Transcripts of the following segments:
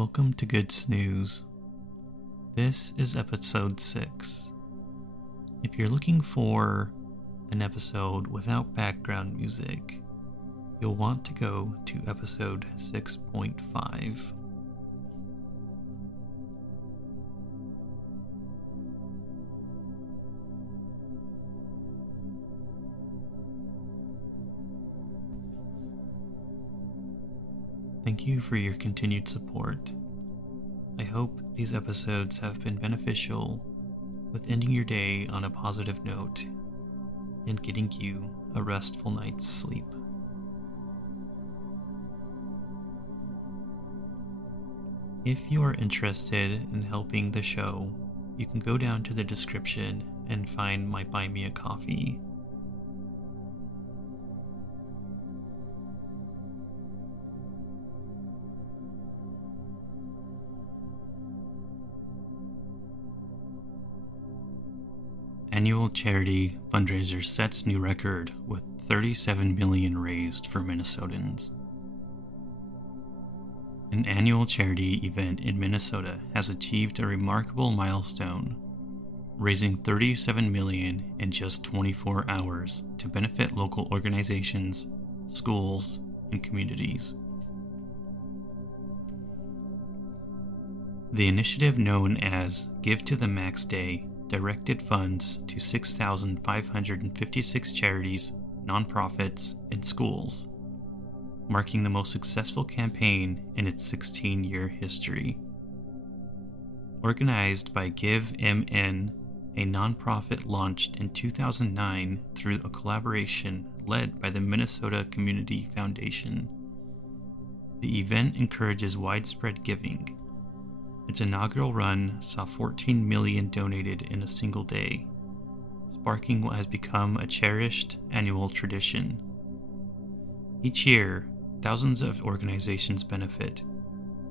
Welcome to Good Snooze. This is episode 6. If you're looking for an episode without background music, you'll want to go to episode 6.5. Thank you for your continued support. I hope these episodes have been beneficial with ending your day on a positive note and getting you a restful night's sleep. If you are interested in helping the show, you can go down to the description and find my Buy Me a Coffee. Annual charity fundraiser sets new record with $37 million raised for Minnesotans. An annual charity event in Minnesota has achieved a remarkable milestone, raising $37 million in just 24 hours to benefit local organizations, schools, and communities. The initiative, known as Give to the Max Day, directed funds to 6,556 charities, nonprofits, and schools, marking the most successful campaign in its 16-year history. Organized by GiveMN, a nonprofit launched in 2009 through a collaboration led by the Minnesota Community Foundation, the event encourages widespread giving. Its inaugural run saw $14 million donated in a single day, sparking what has become a cherished annual tradition. Each year, thousands of organizations benefit,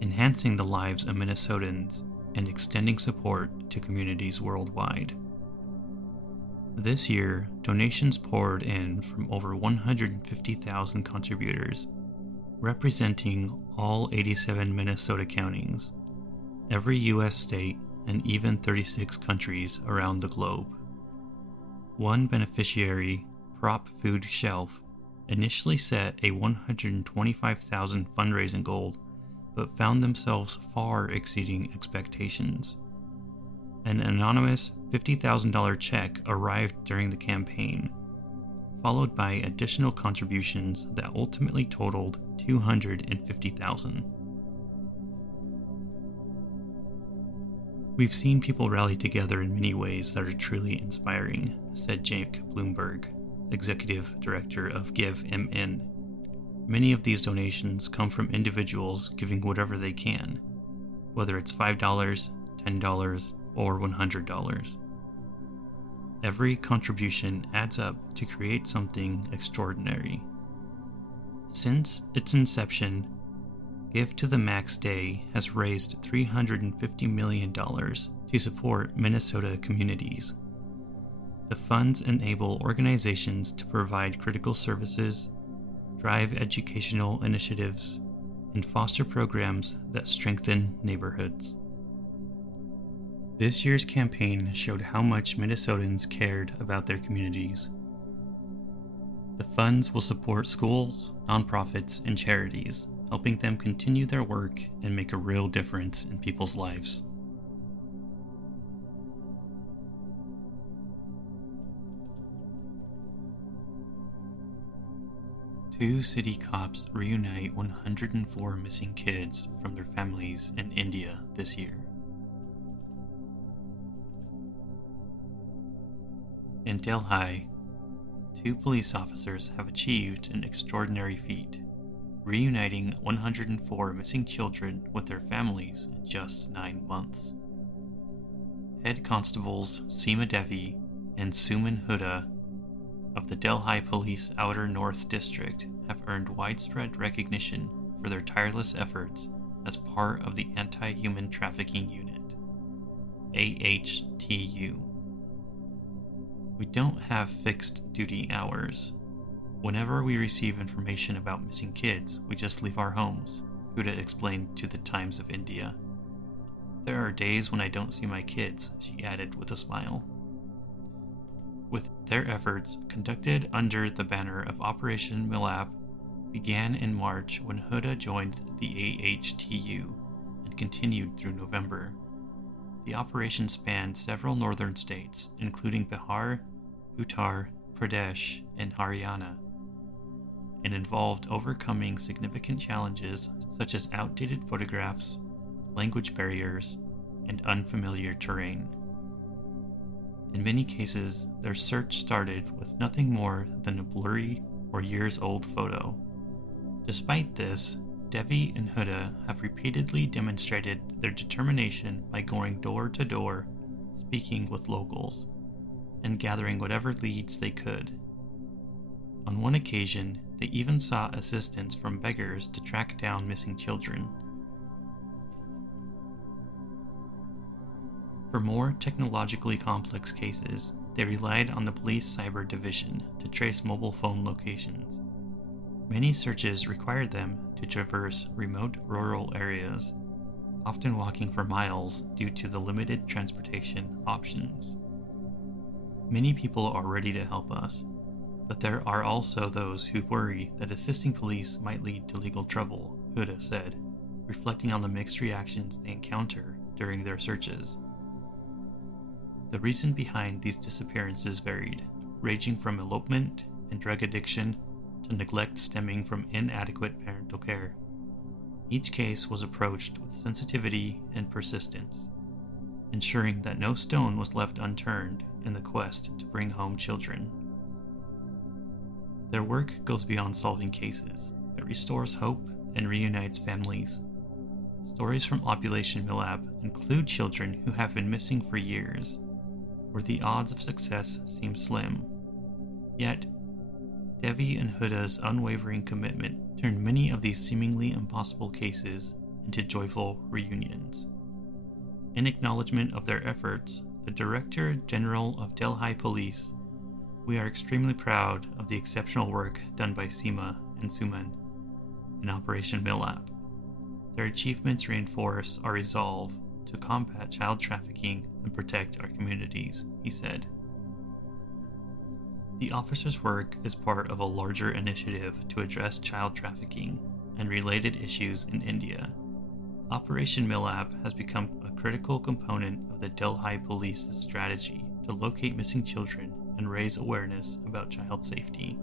enhancing the lives of Minnesotans and extending support to communities worldwide. This year, donations poured in from over 150,000 contributors, representing all 87 Minnesota counties, every U.S. state, and even 36 countries around the globe. One beneficiary, Prop Food Shelf, initially set a $125,000 fundraising goal, but found themselves far exceeding expectations. An anonymous $50,000 check arrived during the campaign, followed by additional contributions that ultimately totaled $250,000. We've seen people rally together in many ways that are truly inspiring, said Jake Bloomberg, Executive Director of GiveMN. Many of these donations come from individuals giving whatever they can, whether it's $5, $10, or $100. Every contribution adds up to create something extraordinary. Since its inception, Give to the Max Day has raised $350 million to support Minnesota communities. The funds enable organizations to provide critical services, drive educational initiatives, and foster programs that strengthen neighborhoods. This year's campaign showed how much Minnesotans cared about their communities. The funds will support schools, nonprofits, and charities, helping them continue their work and make a real difference in people's lives. Two city cops reunite 104 missing kids from their families in India this year. In Delhi, two police officers have achieved an extraordinary feat, reuniting 104 missing children with their families in just 9 months. Head Constables Seema Devi and Suman Huda of the Delhi Police Outer North District have earned widespread recognition for their tireless efforts as part of the Anti-Human Trafficking Unit, AHTU. We don't have fixed duty hours. Whenever we receive information about missing kids, we just leave our homes. Huda explained to the Times of India. There are days when I don't see my kids, she added with a smile. With their efforts, conducted under the banner of Operation Millap, began in March when Huda joined the AHTU and continued through November. The operation spanned several northern states, including Bihar, Uttar Pradesh, and Haryana, and involved overcoming significant challenges such as outdated photographs, language barriers, and unfamiliar terrain. In many cases, their search started with nothing more than a blurry or years-old photo. Despite this, Devi and Huda have repeatedly demonstrated their determination by going door to door, speaking with locals, and gathering whatever leads they could. On one occasion, they even sought assistance from beggars to track down missing children. For more technologically complex cases, they relied on the police cyber division to trace mobile phone locations. Many searches required them to traverse remote rural areas, often walking for miles due to the limited transportation options. Many people are ready to help us, but there are also those who worry that assisting police might lead to legal trouble, Huda said, reflecting on the mixed reactions they encounter during their searches. The reason behind these disappearances varied, ranging from elopement and drug addiction to neglect stemming from inadequate parental care. Each case was approached with sensitivity and persistence, ensuring that no stone was left unturned in the quest to bring home children. Their work goes beyond solving cases. It restores hope and reunites families. Stories from Operation Millap include children who have been missing for years, where the odds of success seem slim. Yet, Devi and Huda's unwavering commitment turned many of these seemingly impossible cases into joyful reunions. In acknowledgement of their efforts, the Director General of Delhi Police, we are extremely proud of the exceptional work done by Seema and Suman in Operation Millap. Their achievements reinforce our resolve to combat child trafficking and protect our communities, he said. The officers' work is part of a larger initiative to address child trafficking and related issues in India. Operation Millap has become a critical component of the Delhi Police's strategy to locate missing children and raise awareness about child safety.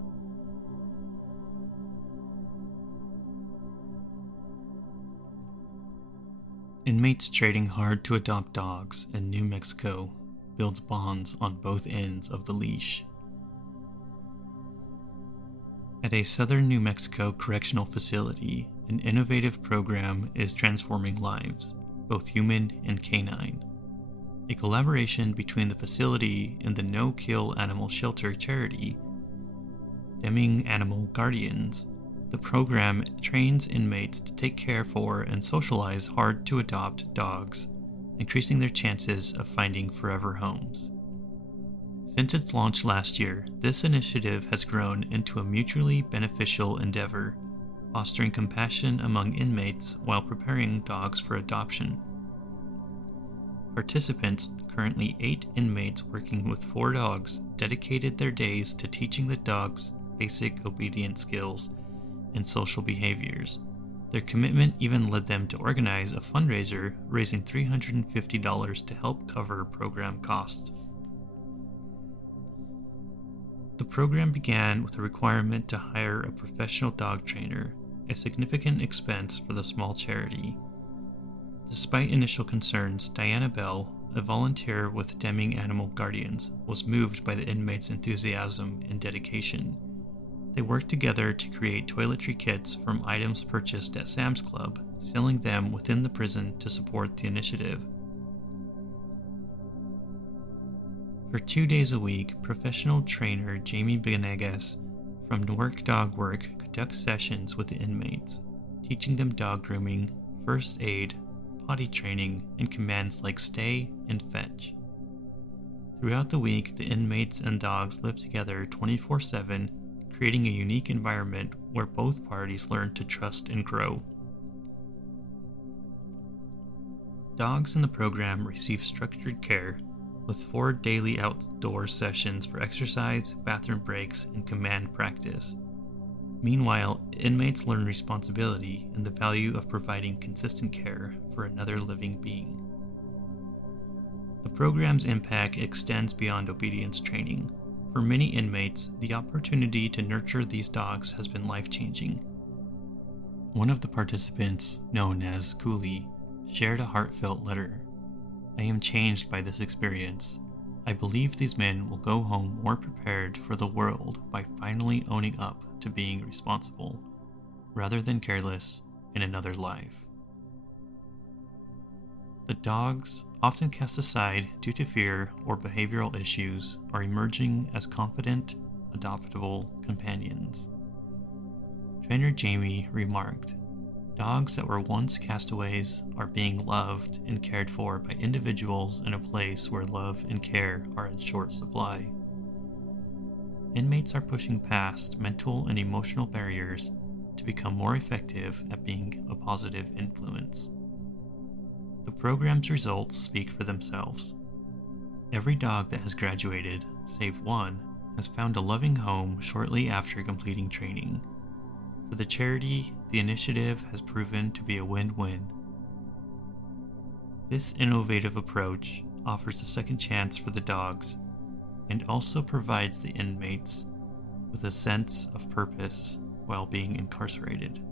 Inmates trading hard-to-adopt dogs in New Mexico builds bonds on both ends of the leash. At a southern New Mexico correctional facility, an innovative program is transforming lives, both human and canine. A collaboration between the facility and the no-kill animal shelter charity, Deming Animal Guardians. The program trains inmates to take care for and socialize hard-to-adopt dogs, increasing their chances of finding forever homes. Since its launch last year, this initiative has grown into a mutually beneficial endeavor, fostering compassion among inmates while preparing dogs for adoption. Participants, currently 8 inmates working with 4 dogs, dedicated their days to teaching the dogs basic obedience skills and social behaviors. Their commitment even led them to organize a fundraiser, raising $350 to help cover program costs. The program began with a requirement to hire a professional dog trainer, a significant expense for the small charity. Despite initial concerns, Diana Bell, a volunteer with Deming Animal Guardians, was moved by the inmates' enthusiasm and dedication. They worked together to create toiletry kits from items purchased at Sam's Club, selling them within the prison to support the initiative. For 2 days a week, professional trainer Jamie Benegas from Work Dog Work conducts sessions with the inmates, teaching them dog grooming, first aid, potty training, and commands like stay and fetch. Throughout the week, the inmates and dogs live together 24/7, creating a unique environment where both parties learn to trust and grow. Dogs in the program receive structured care with 4 daily outdoor sessions for exercise, bathroom breaks, and command practice. Meanwhile, inmates learn responsibility and the value of providing consistent care for another living being. The program's impact extends beyond obedience training. For many inmates, the opportunity to nurture these dogs has been life-changing. One of the participants, known as Cooley, shared a heartfelt letter. "I am changed by this experience. I believe these men will go home more prepared for the world by finally owning up to being responsible, rather than careless in another life." The dogs, often cast aside due to fear or behavioral issues, are emerging as confident, adoptable companions. Trainer Jamie remarked, "Dogs that were once castaways are being loved and cared for by individuals in a place where love and care are in short supply." Inmates are pushing past mental and emotional barriers to become more effective at being a positive influence. The program's results speak for themselves. Every dog that has graduated, save one, has found a loving home shortly after completing training. For the charity, the initiative has proven to be a win-win. This innovative approach offers a second chance for the dogs and also provides the inmates with a sense of purpose while being incarcerated.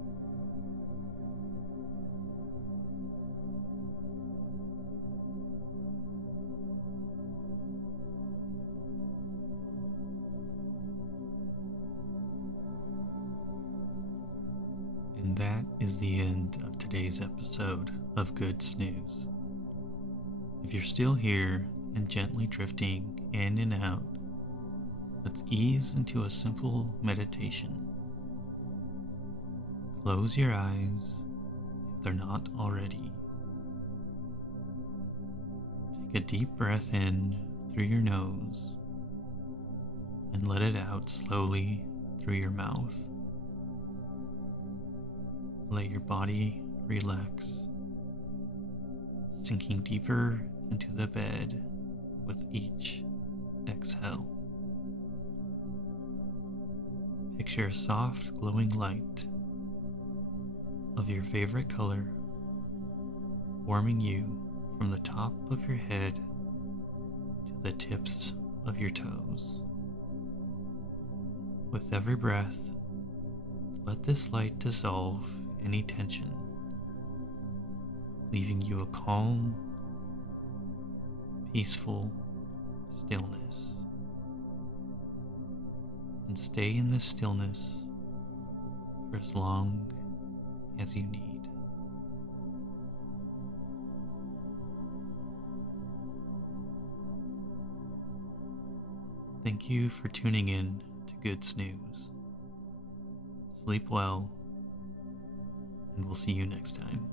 And that is the end of today's episode of Good Snooze. If you're still here and gently drifting in and out, let's ease into a simple meditation. Close your eyes if they're not already. Take a deep breath in through your nose and let it out slowly through your mouth. Let your body relax, sinking deeper into the bed with each exhale. Picture a soft glowing light of your favorite color warming you from the top of your head to the tips of your toes. With every breath, let this light dissolve any tension, leaving you a calm, peaceful stillness. And stay in this stillness for as long as you need. Thank you for tuning in to Good Snooze. Sleep well, and we'll see you next time.